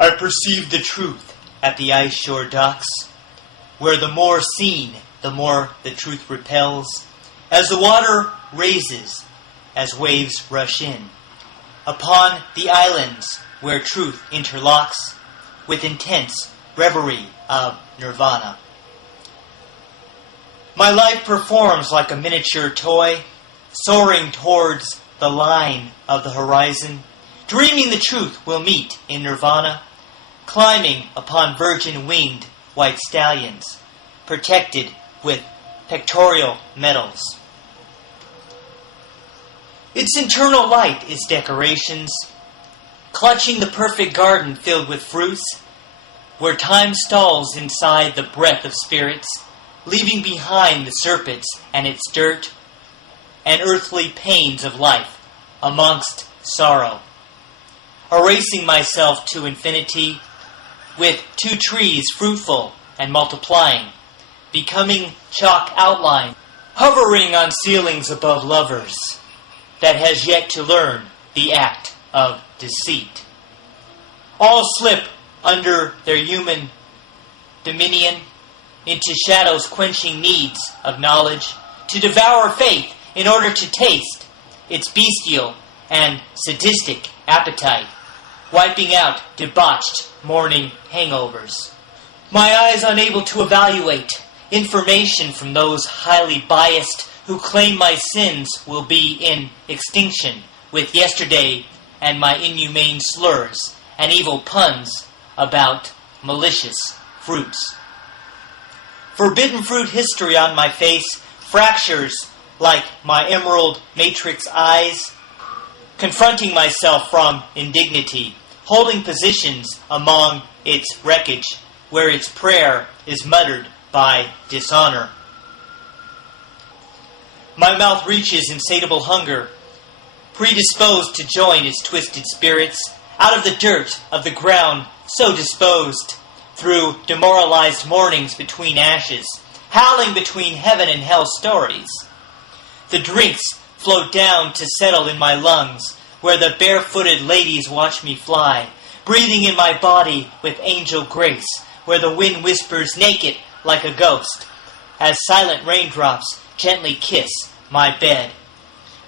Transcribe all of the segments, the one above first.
I perceive the truth at the ice shore docks, where the more seen, the more the truth repels, as the water raises, as waves rush in, upon the islands where truth interlocks with intense reverie of nirvana. My life performs like a miniature toy, soaring towards the line of the horizon, dreaming the truth will meet in nirvana, climbing upon virgin-winged white stallions, protected with pectoral medals. Its internal light is decorations, clutching the perfect garden filled with fruits, where time stalls inside the breath of spirits, leaving behind the serpents and its dirt, and earthly pains of life amongst sorrow. Erasing myself to infinity, with two trees fruitful and multiplying, becoming chalk outline, hovering on ceilings above lovers, that has yet to learn the act of deceit. All slip under their human dominion into shadows quenching needs of knowledge, to devour faith in order to taste its bestial and sadistic appetite, wiping out debauched morning hangovers. My eyes unable to evaluate information from those highly biased who claim my sins will be in extinction with yesterday and my inhumane slurs and evil puns about malicious fruits. Forbidden fruit history on my face fractures like my emerald matrix eyes, confronting myself from indignity, holding positions among its wreckage where its prayer is muttered by dishonor. My mouth reaches insatiable hunger, predisposed to join its twisted spirits, out of the dirt of the ground so disposed, through demoralized mornings between ashes, howling between heaven and hell stories. The drinks float down to settle in my lungs, where the barefooted ladies watch me fly, breathing in my body with angel grace, where the wind whispers naked like a ghost, as silent raindrops gently kiss my bed.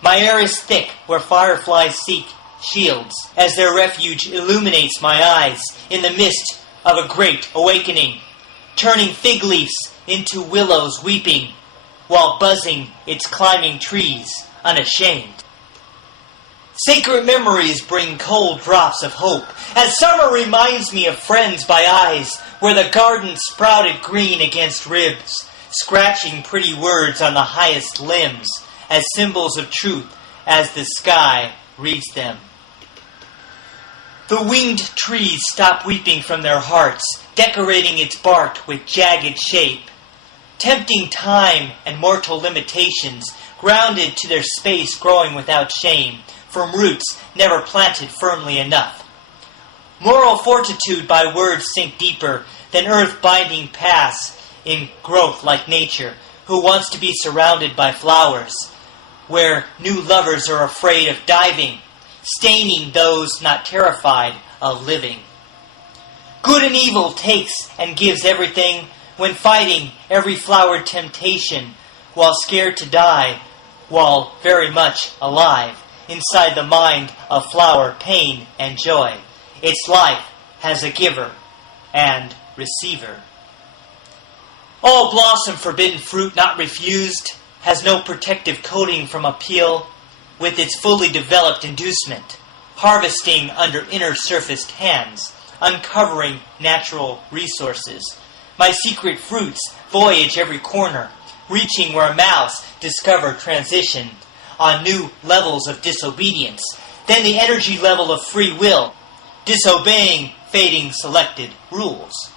My air is thick where fireflies seek shields, as their refuge illuminates my eyes in the mist of a great awakening, turning fig leaves into willows weeping, while buzzing its climbing trees unashamed. Sacred memories bring cold drops of hope, as summer reminds me of friends by eyes, where the garden sprouted green against ribs, scratching pretty words on the highest limbs, as symbols of truth as the sky reads them. The winged trees stop weeping from their hearts, decorating its bark with jagged shape, tempting time and mortal limitations, grounded to their space growing without shame, from roots never planted firmly enough. Moral fortitude by words sink deeper than earth-binding paths in growth like nature, who wants to be surrounded by flowers, where new lovers are afraid of diving, staining those not terrified of living. Good and evil takes and gives everything when fighting every flowered temptation, while scared to die, while very much alive, inside the mind of flower pain and joy. Its life has a giver and receiver. All blossom forbidden fruit not refused has no protective coating from appeal, with its fully developed inducement, harvesting under inner surfaced hands, uncovering natural resources. My secret fruits voyage every corner, reaching where mouths discover transition on new levels of disobedience, then the energy level of free will, disobeying fading selected rules.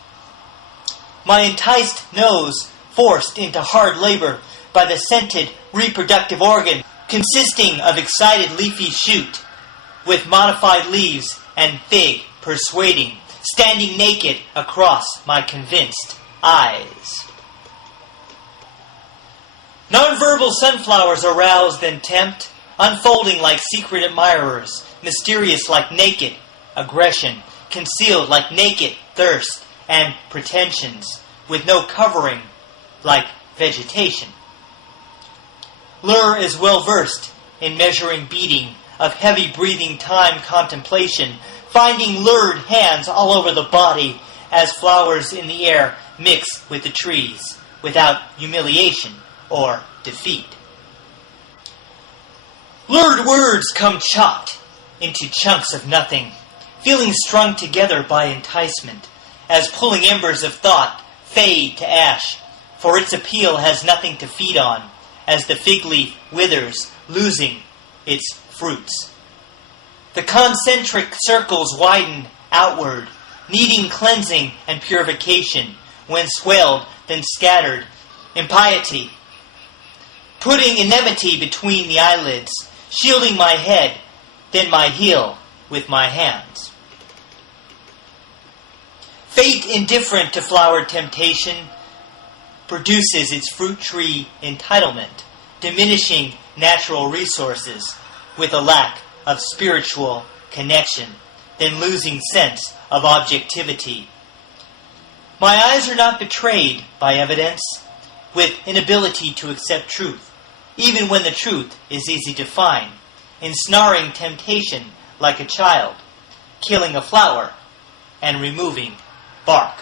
My enticed nose forced into hard labor by the scented reproductive organ, consisting of excited leafy shoot, with modified leaves and fig persuading, standing naked across my convinced eyes. Nonverbal sunflowers arouse then tempt, unfolding like secret admirers, mysterious like naked aggression, concealed like naked thirst and pretensions, with no covering like vegetation. Lure is well versed in measuring beating, of heavy breathing time contemplation, finding lured hands all over the body as flowers in the air mix with the trees, without humiliation or defeat. Lured words come chopped into chunks of nothing, feelings strung together by enticement, as pulling embers of thought fade to ash, for its appeal has nothing to feed on, as the fig leaf withers, losing its fruits. The concentric circles widen outward, needing cleansing and purification, when swelled, then scattered, impiety, putting enmity between the eyelids, shielding my head, then my heel with my hands. Fate, indifferent to flowered temptation, produces its fruit tree entitlement, diminishing natural resources with a lack of spiritual connection, then losing sense of objectivity. My eyes are not betrayed by evidence, with inability to accept truth, even when the truth is easy to find, ensnaring temptation like a child, killing a flower and removing bark.